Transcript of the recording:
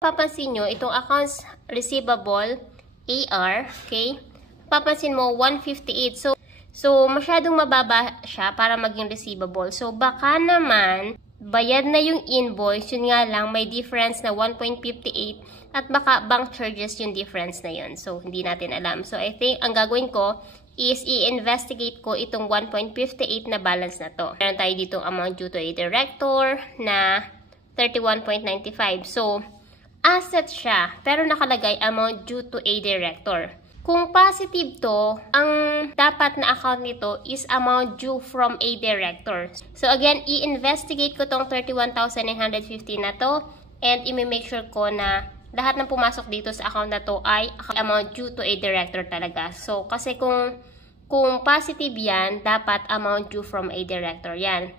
Papansin nyo, itong accounts receivable, AR, okay? Papansin mo, 158. So masyadong mababa siya para maging receivable. So, baka naman, bayad na yung invoice, yun nga lang, may difference na 1.58 at baka bank charges yung difference na yun. So, hindi natin alam. So, I think, ang gagawin ko is i-investigate ko itong 1.58 na balance na to. Meron tayo dito amount due to a director na 31.95. So, asset siya, pero nakalagay amount due to a director. Kung positive to, ang dapat na account nito is amount due from a director. So again, i-investigate ko tong 31,950 na to and i-make sure ko na lahat ng pumasok dito sa account na to ay amount due to a director talaga. So kasi kung positive yan, dapat amount due from a director yan.